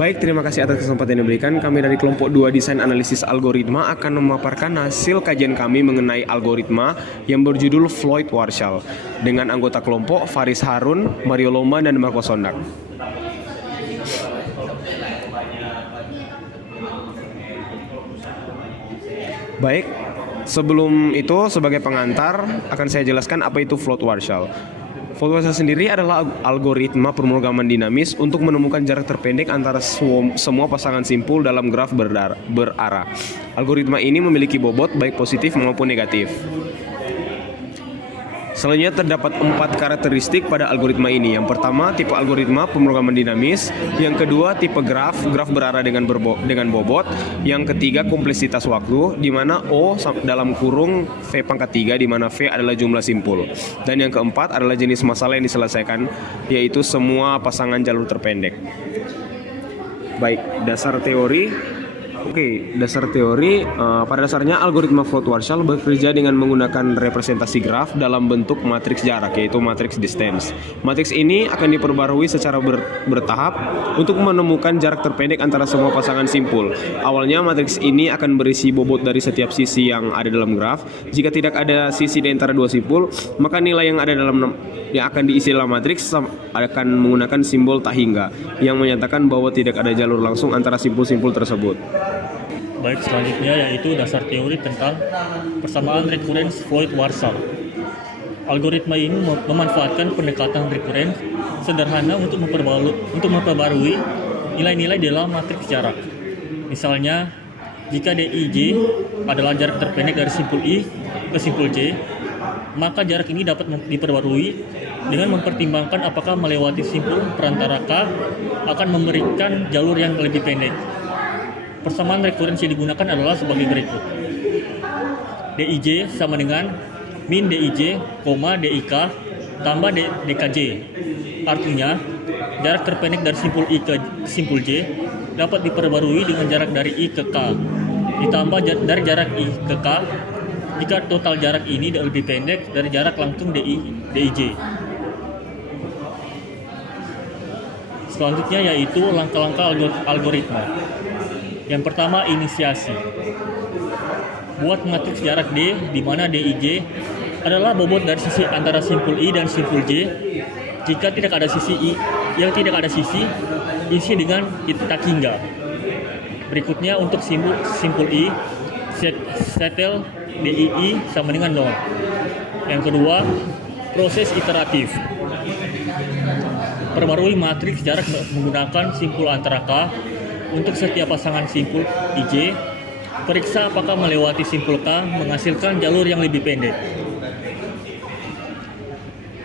Baik, terima kasih atas kesempatan yang diberikan. Kami dari kelompok 2 Desain Analisis Algoritma akan memaparkan hasil kajian kami mengenai algoritma yang berjudul Floyd-Warshall dengan anggota kelompok Faris Harun, Mario Loma, dan Marco Sondak. Baik, sebelum itu sebagai pengantar akan saya jelaskan apa itu Floyd-Warshall. Floyd-Warshall sendiri adalah algoritma pemrograman dinamis untuk menemukan jarak terpendek antara semua pasangan simpul dalam graf berarah. Algoritma ini memiliki bobot baik positif maupun negatif. Selanjutnya terdapat 4 karakteristik pada algoritma ini. Yang pertama, tipe algoritma pemrograman dinamis. Yang kedua, tipe graf berarah dengan bobot. Yang ketiga, kompleksitas waktu, di mana O dalam kurung V pangkat 3, di mana V adalah jumlah simpul. Dan yang keempat adalah jenis masalah yang diselesaikan, yaitu semua pasangan jalur terpendek. Baik, dasar teori. Dasar teori, pada dasarnya algoritma Floyd-Warshall bekerja dengan menggunakan representasi graf dalam bentuk matriks jarak, yaitu matriks distance. Matriks ini akan diperbarui secara bertahap untuk menemukan jarak terpendek antara semua pasangan simpul. Awalnya matriks ini akan berisi bobot dari setiap sisi yang ada dalam graf. Jika tidak ada sisi di antara dua simpul, maka nilai yang akan diisi dalam matriks akan menggunakan simbol tak hingga yang menyatakan bahwa tidak ada jalur langsung antara simpul-simpul tersebut. Baik, selanjutnya yaitu dasar teori tentang persamaan recurrence Floyd-Warshall. Algoritma ini memanfaatkan pendekatan recurrence sederhana untuk memperbarui nilai-nilai dalam matriks jarak. Misalnya, jika Dij adalah jarak terpendek dari simpul I ke simpul J, maka jarak ini dapat diperbarui dengan mempertimbangkan apakah melewati simpul perantara K akan memberikan jalur yang lebih pendek. Persamaan rekurrensi yang digunakan adalah sebagai berikut. Dij sama dengan min Dij, Dik tambah Dkj. Artinya, jarak terpendek dari simpul I ke simpul J dapat diperbarui dengan jarak dari I ke K ditambah dari jarak I ke K jika total jarak ini lebih pendek dari jarak langsung Dij. Selanjutnya yaitu langkah-langkah algoritma. Yang pertama, inisiasi. Buat matriks jarak D di mana Dij adalah bobot dari sisi antara simpul I dan simpul J. Jika tidak ada sisi isi dengan tak hingga. Berikutnya untuk simpul I, setel Dii sama dengan 0. Yang kedua, proses iteratif. Perbarui matriks jarak menggunakan simpul antara K. Untuk setiap pasangan simpul IJ, periksa apakah melewati simpul K menghasilkan jalur yang lebih pendek.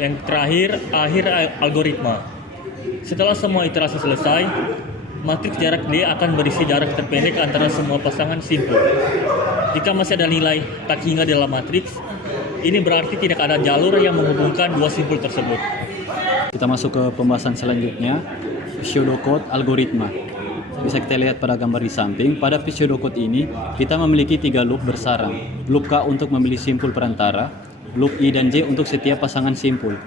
Yang terakhir, akhir algoritma. Setelah semua iterasi selesai, matriks jarak D akan berisi jarak terpendek antara semua pasangan simpul. Jika masih ada nilai tak hingga dalam matriks, ini berarti tidak ada jalur yang menghubungkan dua simpul tersebut. Kita masuk ke pembahasan selanjutnya, pseudocode algoritma. Bisa kita lihat pada gambar di samping, pada pseudocode ini kita memiliki 3 loop bersarang. Loop K untuk memilih simpul perantara, loop I dan J untuk setiap pasangan simpul.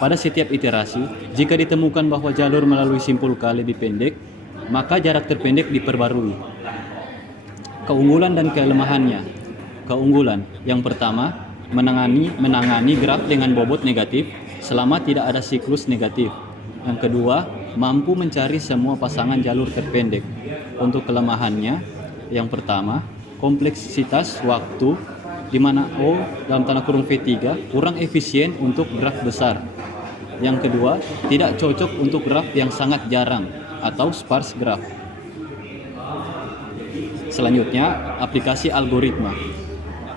Pada setiap iterasi, jika ditemukan bahwa jalur melalui simpul K lebih pendek, maka jarak terpendek diperbarui. Keunggulan dan kelemahannya. Keunggulan yang pertama, menangani graf dengan bobot negatif selama tidak ada siklus negatif. Yang kedua, mampu mencari semua pasangan jalur terpendek. Untuk kelemahannya, yang pertama, kompleksitas waktu di mana O dalam tanda kurung V3 kurang efisien untuk graf besar. Yang kedua, tidak cocok untuk graf yang sangat jarang atau sparse graph. Selanjutnya, aplikasi algoritma.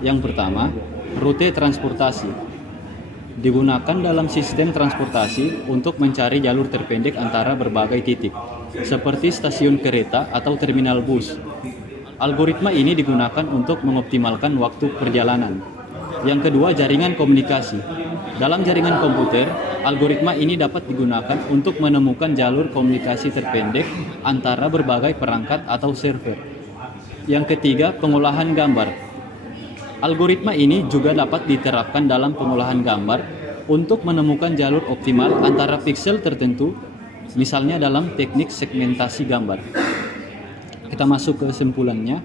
Yang pertama, rute transportasi. Digunakan dalam sistem transportasi untuk mencari jalur terpendek antara berbagai titik, seperti stasiun kereta atau terminal bus. Algoritma ini digunakan untuk mengoptimalkan waktu perjalanan. Yang kedua, jaringan komunikasi. Dalam jaringan komputer, algoritma ini dapat digunakan untuk menemukan jalur komunikasi terpendek antara berbagai perangkat atau server. Yang ketiga, pengolahan gambar. Algoritma ini juga dapat diterapkan dalam pengolahan gambar untuk menemukan jalur optimal antara piksel tertentu misalnya dalam teknik segmentasi gambar. Kita masuk ke kesimpulannya.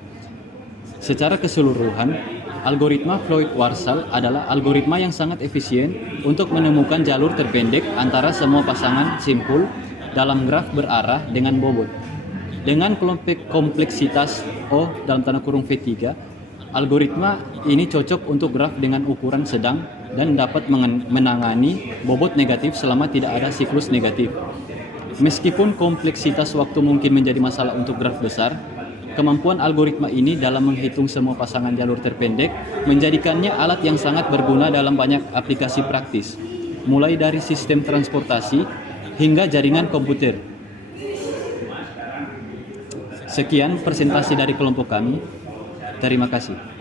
Secara keseluruhan, algoritma Floyd-Warshall adalah algoritma yang sangat efisien untuk menemukan jalur terpendek antara semua pasangan simpul dalam graf berarah dengan bobot. Dengan kompleksitas O dalam tanda kurung V3, algoritma ini cocok untuk graf dengan ukuran sedang dan dapat menangani bobot negatif selama tidak ada siklus negatif. Meskipun kompleksitas waktu mungkin menjadi masalah untuk graf besar, kemampuan algoritma ini dalam menghitung semua pasangan jalur terpendek menjadikannya alat yang sangat berguna dalam banyak aplikasi praktis, mulai dari sistem transportasi hingga jaringan komputer. Sekian presentasi dari kelompok kami. Terima kasih.